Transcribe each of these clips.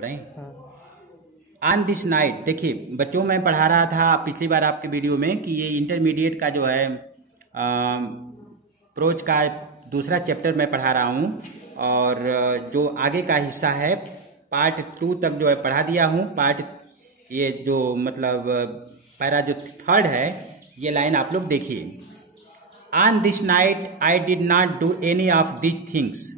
पढ़ें। On this night, देखिए बच्चों मैं पढ़ा रहा था पिछली बार आपके वीडियो में कि ये इंटरमीडिएट का जो है प्रोज का दूसरा चैप्टर मैं पढ़ा रहा हूँ, और जो आगे का हिस्सा है पार्ट 2 तक जो है पढ़ा दिया हूँ। पार्ट ये जो मतलब पैरा जो थर्ड है, ये लाइन आप लोग देखिए। On this night I did not do any of this things.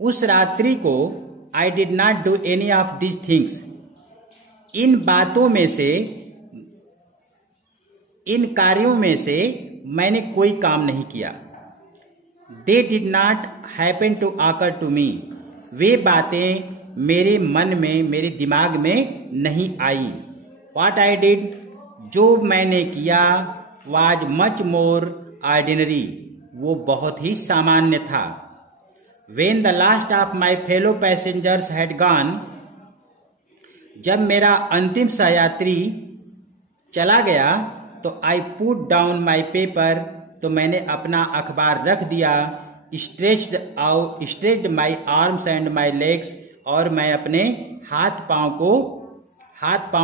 उस रात्रि को I did not do any of this things, इन बातों में से, इन कार्यों में से मैंने कोई काम नहीं किया। They did not happen to occur to me, वे बातें मेरे मन में, मेरे दिमाग में नहीं आई। व्हाट आई डिड, जो मैंने किया, वाज मच मोर ऑर्डिनरी, वो बहुत ही सामान्य था। When the last of my fellow passengers had gone, जब मेरा अंतिम सहयात्री चला गया तो I put down my paper, तो मैंने अपना अखबार रख दिया। Stretched my arms and my legs, और मैं अपने हाथ पांव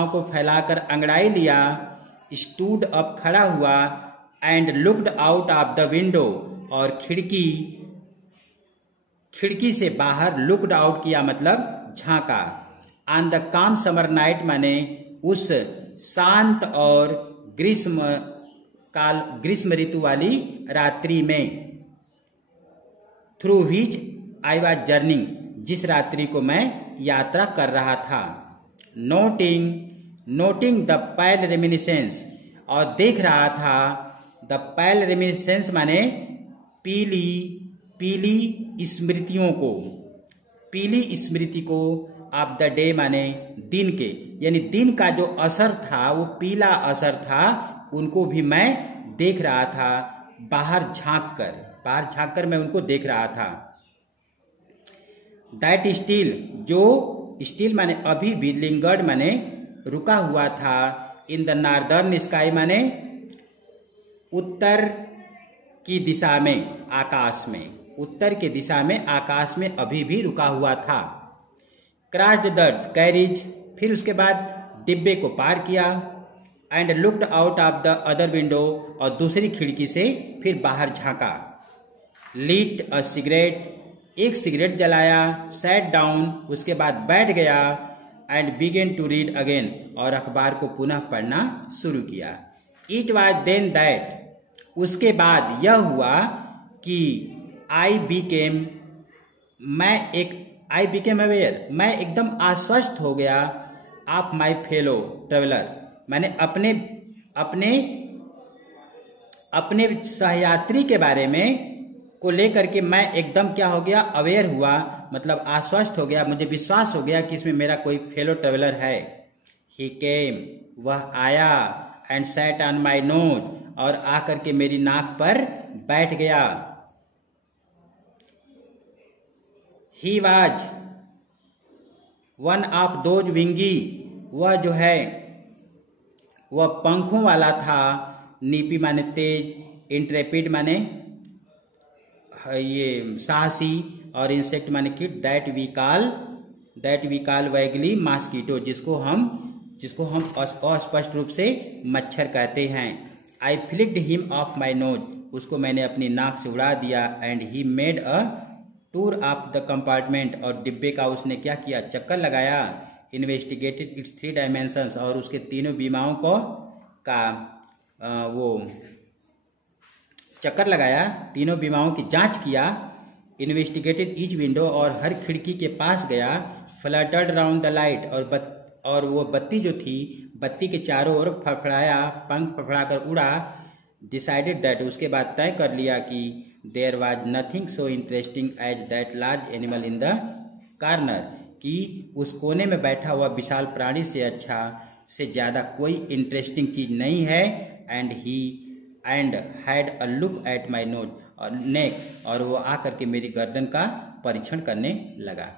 को फैलाकर अंगड़ाई लिया। Stood up, खड़ा हुआ। And looked out of the window, और खिड़की से बाहर लुकड आउट किया मतलब झांका। ऑन द काम समर नाइट, माने उस शांत और ग्रीष्म ऋतु वाली रात्रि में। Through which I was journeying, जिस रात्रि को मैं यात्रा कर रहा था। नोटिंग द पैल रेमिनिसेंस, और देख रहा था। द पैल रेमिनिसेंस माने पीली स्मृतियों को, पीली स्मृति को। ऑफ द डे माने दिन के, यानी दिन का जो असर था वो पीला असर था, उनको भी मैं देख रहा था। बाहर झांक कर मैं उनको देख रहा था। दैट स्टिल, जो स्टिल माने अभी भी, लिंगर्ड माने रुका हुआ था। इन द नॉर्दर्न स्काई माने उत्तर की दिशा में, आकाश में, उत्तर की दिशा में आकाश में अभी भी रुका हुआ था। क्रॉस्ड द कैरिज, फिर उसके बाद डिब्बे को पार किया। And looked out of the other window, और दूसरी खिड़की से फिर बाहर झांका। लीट अ सिगरेट, एक सिगरेट जलाया। सैट डाउन, उसके बाद बैठ गया। And began to read again, और अखबार को पुनः पढ़ना शुरू किया। इट वॉज देन दैट, उसके बाद यह हुआ कि आई बिकेम अवेयर, मैं एकदम आश्वस्त हो गया। ऑफ माई फेलो ट्रेवलर, मैंने अपने सहयात्री के बारे में को लेकर के मैं एकदम क्या हो गया, अवेयर हुआ, मतलब आश्वस्त हो गया। मुझे विश्वास हो गया कि इसमें मेरा कोई फेलो ट्रेवलर है। ही केम, वह आया। And sat on my nose, और आकर के मेरी नाक पर बैठ गया। He was one of those विंगी, वह जो है वह पंखों वाला था। नीपी माने तेज, इंट्रेपिड माने ये साहसी, और इंसेक्ट माने कीट। That we call vaguely mosquito, जिसको हम अस्पष्ट रूप से मच्छर कहते हैं। I flicked him off my nose, उसको मैंने अपनी नाक से उड़ा दिया। And he made a tour of the compartment, और डिब्बे का उसने क्या किया, चक्कर लगाया। इन्वेस्टिगेटेड इट्स 3 डायमेंशंस, और उसके तीनों बीमाओं को वो चक्कर लगाया, तीनों बीमाओं की जांच किया। इन्वेस्टिगेटेड ईच विंडो, और हर खिड़की के पास गया। फ्लटर्ड राउंड द लाइट, और वो बत्ती जो थी, बत्ती के चारों ओर फड़फड़ाया, पंख फड़फड़ाकर उड़ा। डिसाइडेड दैट, उसके बाद तय कर लिया कि there was nothing so interesting as that large animal in the corner, कि उस कोने में बैठा हुआ विशाल प्राणी से ज्यादा कोई इंटरेस्टिंग चीज नहीं है। And had a look at my nose और नेक, और वो आकर के मेरी गर्दन का परीक्षण करने लगा।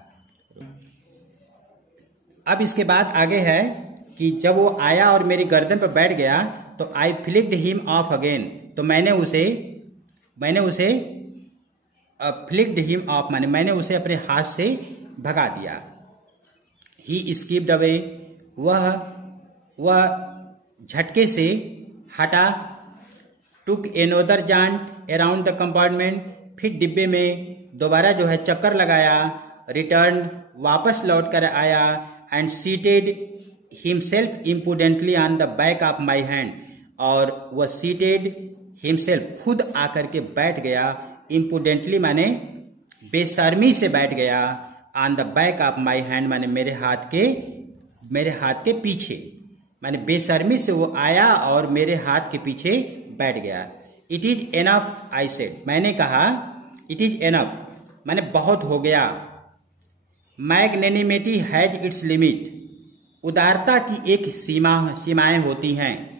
अब इसके बाद आगे है कि जब वो आया और मेरी गर्दन पर बैठ गया तो आई फ्लिक्ड हिम ऑफ अगेन, तो मैंने उसे फ्लिक्ड हिम ऑफ माने मैंने उसे अपने हाथ से भगा दिया। ही स्किप्ड अवे, वह झटके से हटा। टुक another Jant around the compartment, फिर डिब्बे में दोबारा जो है चक्कर लगाया। रिटर्न, वापस लौट कर आया। And seated himself impudently on the back of my hand, और वह सीटेड हिमसेल्फ खुद आकर के बैठ गया। इम्पुडेंटली माने बेशर्मी से बैठ गया। On the back of my hand माने मेरे हाथ के पीछे, माने बेशर्मी से वो आया और मेरे हाथ के पीछे बैठ गया। It is enough I said, मैंने कहा इट इज एनफ माने बहुत हो गया। मैग्नेनिमिटी हैज इट्स लिमिट, उदारता की एक सीमाएं होती हैं।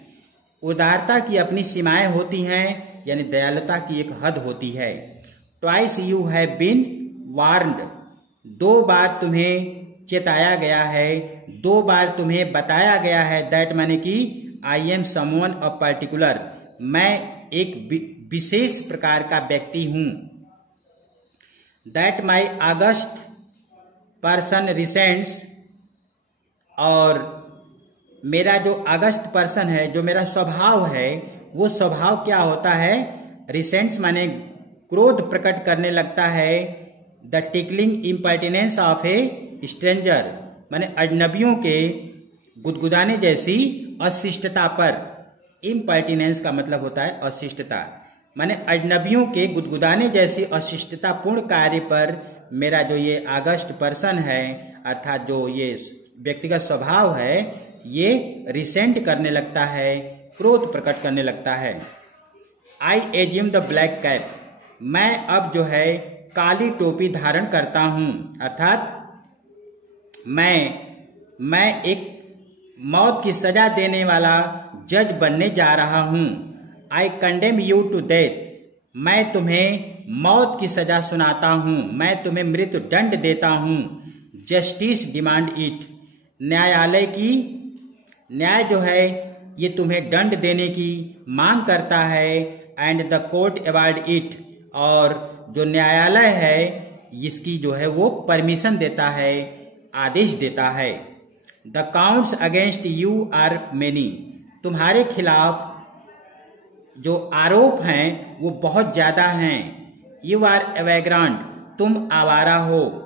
उदारता की अपनी सीमाएं होती हैं, यानी दयालुता की एक हद होती है। Twice you have been warned, 2 बार तुम्हें चेताया गया है, 2 बार तुम्हें बताया गया है। दैट माने कि I am someone a particular, मैं एक विशेष प्रकार का व्यक्ति हूं। That my August person recents, और मेरा जो अगस्त पर्सन है, जो मेरा स्वभाव है, वो स्वभाव क्या होता है? रिसेंट्स माने क्रोध प्रकट करने लगता है। The tickling impertinence of a stranger माने अजनबियों के गुदगुदाने जैसी अशिष्टता पर। इम्पर्टिनेंस का मतलब होता है अशिष्टता, माने अजनबियों के गुदगुदाने जैसी अशिष्टतापूर्ण कार्य पर मेरा जो ये अगस्त पर्सन है, अर्थात जो ये व्यक्तिगत स्वभाव है, ये रिसेंट करने लगता है, क्रोध प्रकट करने लगता है। I assume the black cap, मैं अब जो है काली टोपी धारण करता हूं, अर्थात मैं एक मौत की सजा देने वाला जज बनने जा रहा हूं। I condemn you to death, मैं तुम्हें मौत की सजा सुनाता हूं, मैं तुम्हें मृत्यु दंड देता हूं। जस्टिस डिमांड इट, न्याय जो है ये तुम्हें दंड देने की मांग करता है। And the court award it, और जो न्यायालय है इसकी जो है वो परमिशन देता है, आदेश देता है। The counts against you are many, तुम्हारे खिलाफ जो आरोप हैं वो बहुत ज्यादा हैं। यू आर ए वैग्रांट, तुम आवारा हो।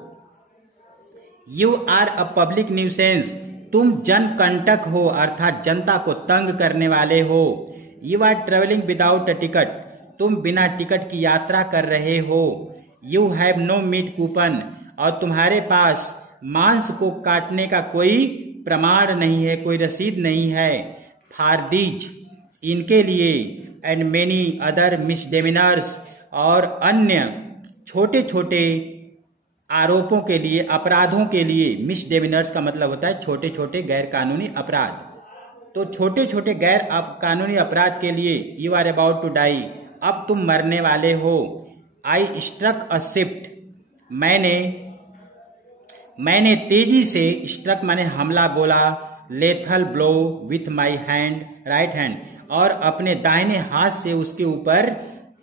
You are a public nuisance, तुम जन कंटक हो, अर्थात जनता को तंग करने वाले हो। You are travelling without a ticket, तुम बिना टिकट की यात्रा कर रहे हो। You have no meat coupon, और तुम्हारे पास मांस को काटने का कोई प्रमाण नहीं है, कोई रसीद नहीं है। फॉर दीज, इनके लिए। एंड मेनी अदर मिसडेमिनर्स, और अन्य छोटे छोटे आरोपों के लिए, अपराधों के लिए। मिसडेमिनर्स का मतलब होता है छोटे छोटे गैर कानूनी अपराध। तो छोटे छोटे गैर कानूनी अपराध के लिए you are about to die, अब तुम मरने वाले हो। आई स्ट्रक अ शिफ्ट, मैंने तेजी से, स्ट्रक माने हमला बोला, lethal blow with my hand, right hand, और अपने दाहिने हाथ से उसके ऊपर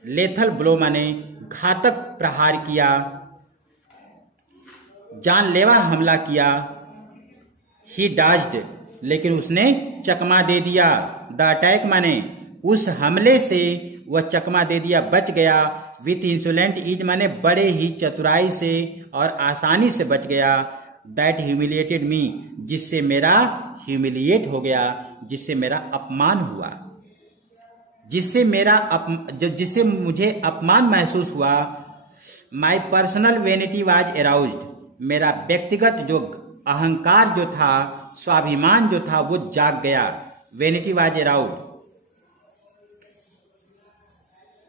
लेथल ब्लो माने घातक प्रहार किया, जानलेवा हमला किया। ही डॉज्ड, लेकिन उसने चकमा दे दिया। द अटैक माने उस हमले से वह चकमा दे दिया, बच गया। विथ इंसोलेंट इज माने बड़े ही चतुराई से और आसानी से बच गया। दैट ह्यूमिलिएटेड मी, जिससे मेरा ह्यूमिलिएट हो गया, जिससे मेरा अपमान हुआ, जिससे मुझे अपमान महसूस हुआ। माई पर्सनल वेनिटी वाज एराउज्ड, मेरा व्यक्तिगत जो अहंकार जो था, स्वाभिमान जो था, वो जाग गया। Vanity was aroused.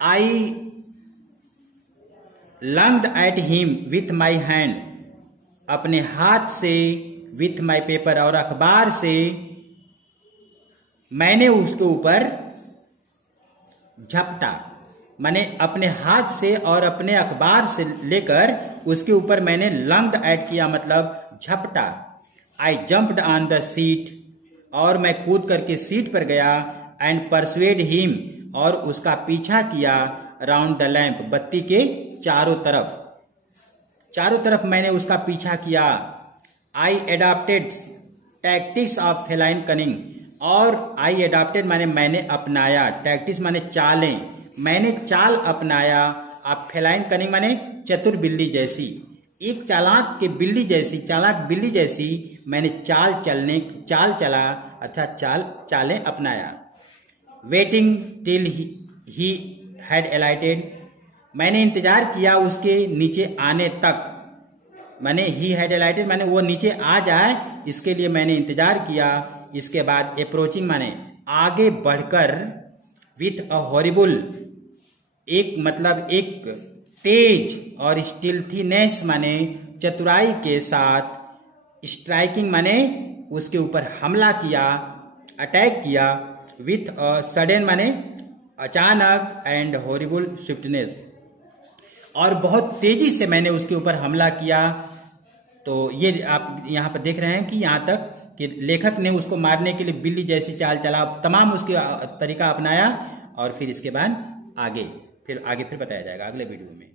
I lunged at him with my hand, अपने हाथ से, विथ माई पेपर, और अखबार से मैंने उसके ऊपर झपटा, मैंने अपने हाथ से और अपने अखबार से लेकर उसके ऊपर मैंने लंग्ड ऐड किया, मतलब झपटा। आई जंप्ड ऑन द सीट, और मैं कूद करके सीट पर गया। एंड परसुएड हिम, और उसका पीछा किया। राउंड द लैंप, बत्ती के चारों तरफ, चारों तरफ मैंने उसका पीछा किया। I adapted tactics of feline cunning, और आई एडाप्टेड माने मैंने अपनाया, टैक्टिक्स माने चालें, मैंने चाल अपनाया। आप फेलाइन कनिंग माने चतुर बिल्ली जैसी, एक चालाक के बिल्ली जैसी, चालाक बिल्ली जैसी मैंने चाल चला, अच्छा चालें अपनाया। वेटिंग टिल ही हैड एलाइटेड, मैंने इंतजार किया उसके नीचे आने तक, मैंने ही हैड एलाइटेड माने वो नीचे आ जाए, इसके लिए मैंने इंतजार किया। इसके बाद अप्रोचिंग माने आगे बढ़कर, विथ अ हॉरिबल, एक मतलब एक तेज, और स्टिल्थीनेस माने चतुराई के साथ, स्ट्राइकिंग माने उसके ऊपर हमला किया, अटैक किया, विथ अ सडन माने अचानक, एंड हॉरिबल स्विफ्टनेस, और बहुत तेजी से मैंने उसके ऊपर हमला किया। तो ये आप यहाँ पर देख रहे हैं कि यहाँ तक कि लेखक ने उसको मारने के लिए बिल्ली जैसी चाल चला, तमाम उसके तरीका अपनाया, और फिर इसके बाद आगे फिर बताया जाएगा अगले वीडियो में।